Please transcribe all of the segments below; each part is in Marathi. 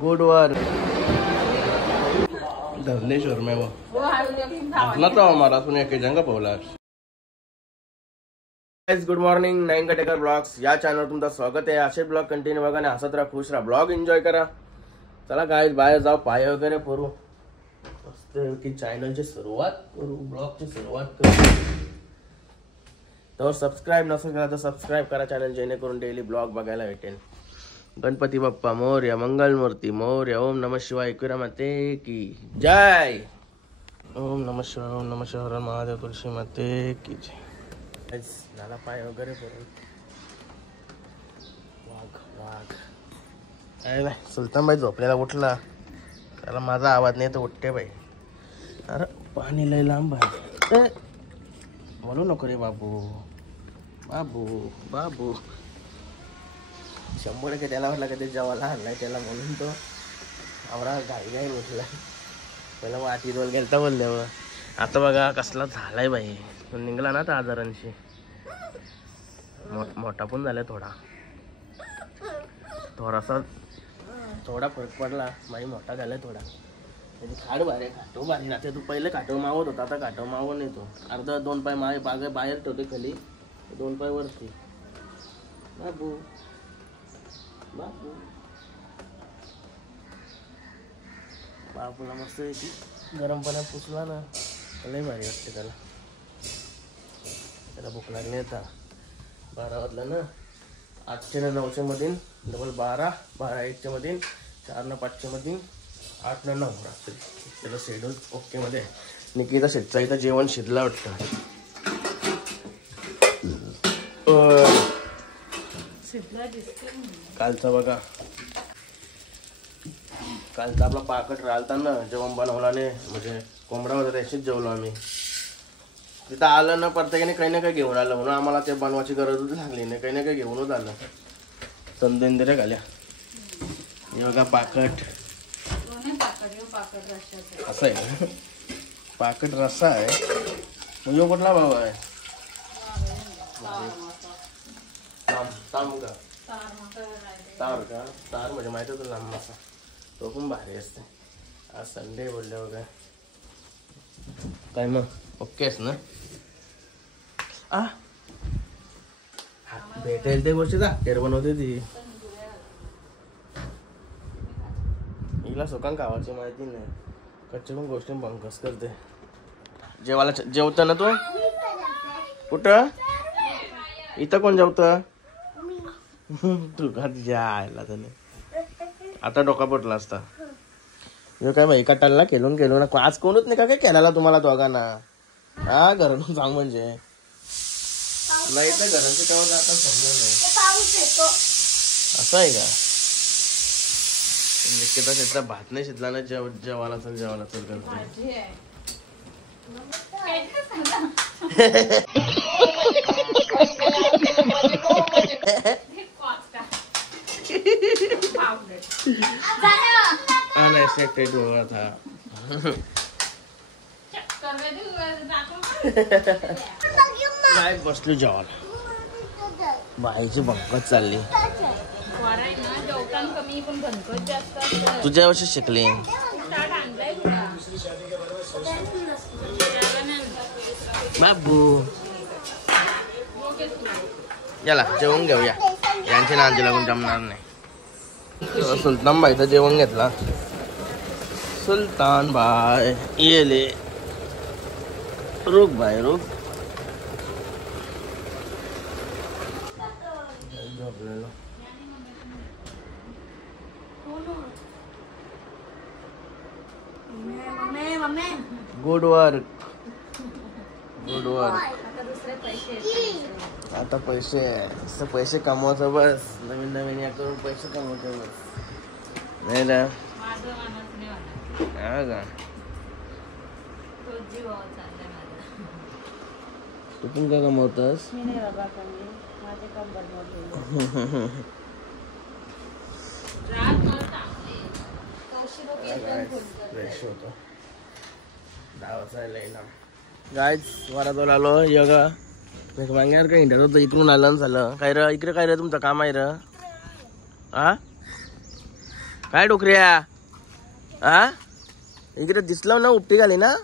गुड वर्क धरलेश्वर में वो अपना तो हमारा सुने के जंग पवला. गुड मॉर्निंग 9 कटेकर ब्लॉग्स या चॅनलवर तुमचं स्वागत आहे. असे ब्लॉग कंटिन्यू बघा आणि हसत राहा, खुश राहा, ब्लॉग एन्जॉय करा. चला गाईज बाहेर जाऊ, पाय वगैरे करू, मस्त की चॅनलची सुरुवात करू, ब्लॉगची सुरुवात करू. तर सबस्क्राईब नसेल केला तर सबस्क्राईब करा चॅनल, जेणेकरून डेली ब्लॉग बघायला भेटेल. गणपती बाप्पा मोरया, मंगलमूर्ती मोरया, ओम नमः शिवाय, एकविरा माते की जय. ओम नमः शिवाय, ओम नमः शिवाय, महादेव तुळशी माते की जय. झाला पाय वगैरे करून. वाघ वाघ काय नाही, सुलतानबाई झोपलेला उठला, त्याला माझा आवाज नाही तर उठते बाई. अरे पाणी लय लांब आहे, बोलू नको रे बाबू. बाबू बाबू 100% त्याला वाटलं का ते जेवायला आणलाय त्याला, म्हणून तो आवरा घाई घाई उठला. पहिला वाटी दोन गेलता बोलल्यावर, आता बघा कसला झालाय बाई. तो निघला ना त्या आजारांशी, मोठा पण झालाय थोडा फरक पडला बाई, मोठा झालाय थोडा. त्याची खाड भारी, खाटो भारी राहते. तू पहिले खाटो मावत होता, आता खाटो मावत नाही. तो अर्धा 2 पाय मागे बाहेर ठेवते खाली, 2 पाय वरती. बाबू बाबू बाबूला मस्त गरम पाण्यात पुसला ना, लय भारी वाटते त्याला. त्याला भूक लागली आता 12 वाजला ना. 8 ना 9 मधील डबल 12, 12 1 मधील 4 ना 5 मधील 8 ना 9 रात्री. त्याला शेड्यूल ओके मध्ये. निकिता शेटचा इथं जेवण शिजला वाटतं. कालचा बघा, कालचा आपला पाकट राहता ना, जेवण बनवलाने म्हणजे कोंबडा होता त्याशीच जेवलो आम्ही. तिथं आलं ना प्रत्येकाने काही ना काही घेऊन आलं, म्हणून आम्हाला ते बनवायची गरजच लागली नाही. काही ना काही घेऊनच आलं. तंदुंदिऱ्या घाल्या. हे बघा पाकट असं आहे, पाकट रस्सा आहे. म्हणजे कुठला भाव आहे? तार का? तार म्हणजे माहिती होतं लांब मासा, तो पण भारी असते. आज संडे बोलले बघा. काय मग ओकेच ना? भेटेल ते गोष्टी केर बनवते ती. हिला सुकान खावायची माहिती नाही, कच्च्या पण गोष्टी बंकस करते. जेवता ना तू? कुठं इथं कोण जेवतं? तू का जायला त्याने आता डोका पडला असता. जो काय बाई कटाला केलो ना, आज कोणच नाही का काय केला तुम्हाला दोघांना? हा घरून सांग म्हणजे नाही तर घरांचं केव्हा जाता समजून नाही. असं आहे का? निकिता शेटचा भात नाही शिजला ना, जेवायला चल करते. अनएक्सपेक्टेड हुआ था. काय बसलो जेवायला, बाईची बंकत चालली. तुझ्या वर्षी शिकली बाबू. याला जेवण घेऊया, यांची नांदी लागून जमणार नाही. सुलतान बाईचं जेवण घेतला. सुलतान बाय येले, रुक बाय रुक. Good work good work. आता पैसे कमवायचं बस, नवीन या करून पैसे कमवायचं बस. नाही ना का तू पण काय कमवतस? फ्रेश होतो. गायच वरातून आलो. योगा मांग्यावर काय हिंडत होतं, इकडून आलं झालं. काय रे इकडे काय रे तुमचं काम आहे रे? हा काय डोकऱ्या हा इकडे दिसला ना उपटी झाली ना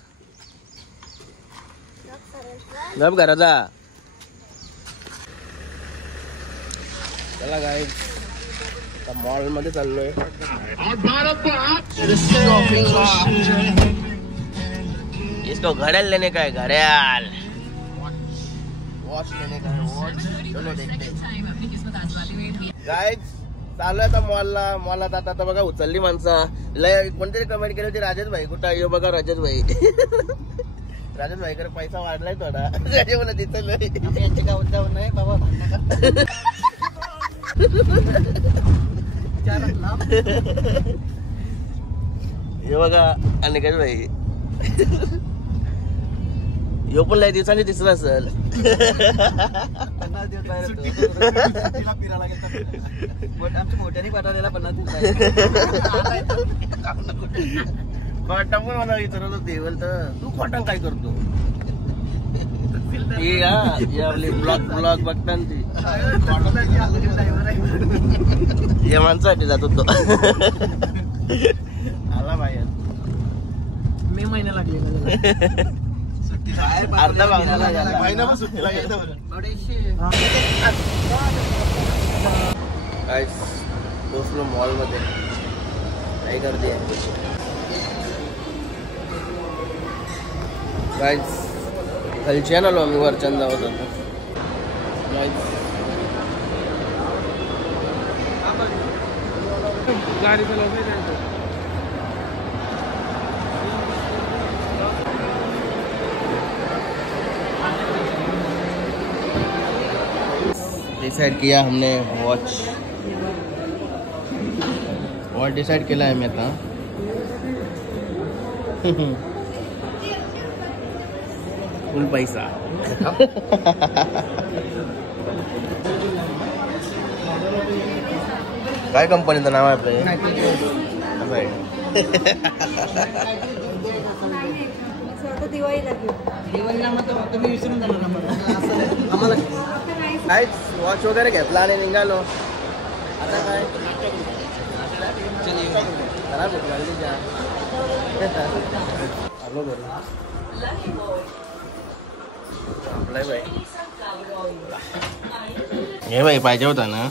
गप घराचा चला काय मॉल मध्ये चाललोय इसको घड़ियाल लेने का है घड़ियाल वॉच लेने का है वॉच चलो देखते गाइस चालू आता मॉलला आता बघा उचलली माणसं लय कोणतरी कमेंट केली होती राजेश भाई कुठं आहे बघा राजेश भाई राजेश भाईकडे पैसा वाढलाय थोडा राजे मला तिथं लय यांच्या गावात जाऊन नाही बाबा हे बघा अनिकेत भाई यो पण लय दिवसांनी दिसला असेल मोठ्याने पाठवलेला 50 खोटा पण मला विचारत होते बोलत तू खोटा काय करतो आपली ब्लॉग बघता या माणसासाठी जात होतो आला बाहेर मे महिना लागलेला अर्धा महिना पण सुट्टीला पोचलो मॉल मध्ये काय गर्दी आहे गाईज खालची आलो आम्ही वरच्यान जावत होतो गाडी डिसाइड किया हमने वॉच डिसाइड केला आहे मी आता फुल पैसा काय कंपनीचं नाव आहे आपलं काय वॉच वगैरे घेतला आणि निघालो आता काय आलो घरी हे भाई पाहिजे होता ना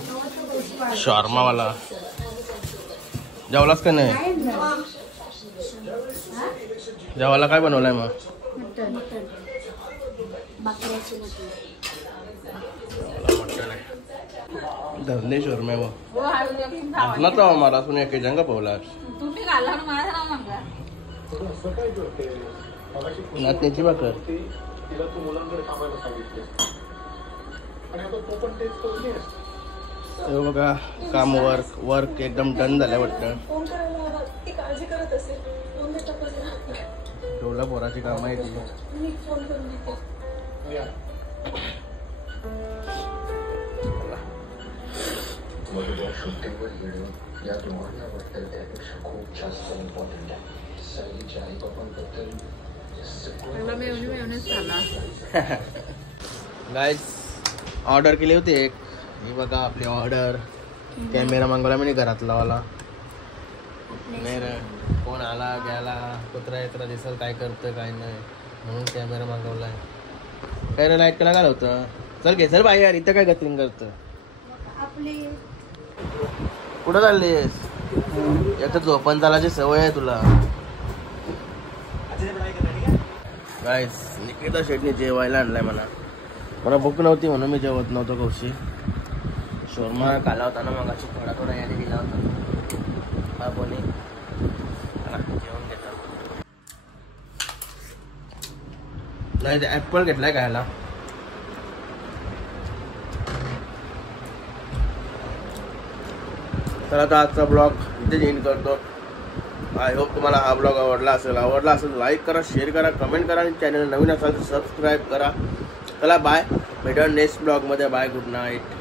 शॉर्मा वाला जेवलास का नाही जेवायला काय बनवलाय मग धरणे शोरमा ना तो हमारा सुने के जंगा पवला नाचण्याची भाकर बघा काम वर्क एकदम डन झालं वाटतं तेवढ्या पोराची काम आहे ती गाइस ऑर्डर केली होती एक ही बघा आपली ऑर्डर कॅमेरा मागवला मी घरातला वाला नाही रे कोण आला गेला कुत्रा येत्रा दिसल काय करतं काय नाही म्हणून कॅमेरा मागवलाय काय रे लाईट कला घालवतं चल घे चल बाहेर इथं काय गतिंग करतं कुठं चाललीस यात झोपण चालायची सवय आहे तुला गाईस निकिता शेटने जेवायला आणलाय मला भूक नव्हती म्हणून मी जेवत नव्हतो कौशी शोरमा खाला होता ना मग थोडा याने दिला होता बाबूने जेवण घेतलं नाही ते ऍपल घेतलाय खायला तर आता आजचा ब्लॉग इथेच एंड करतो आय होप तुम्हाला हा ब्लॉग आवडला असेल लाईक करा शेअर करा कमेंट करा आणि चॅनल नवीन असाल तर सबस्क्राईब करा चला बाय भेटूया नेक्स्ट ब्लॉगमध्ये बाय गुड नाईट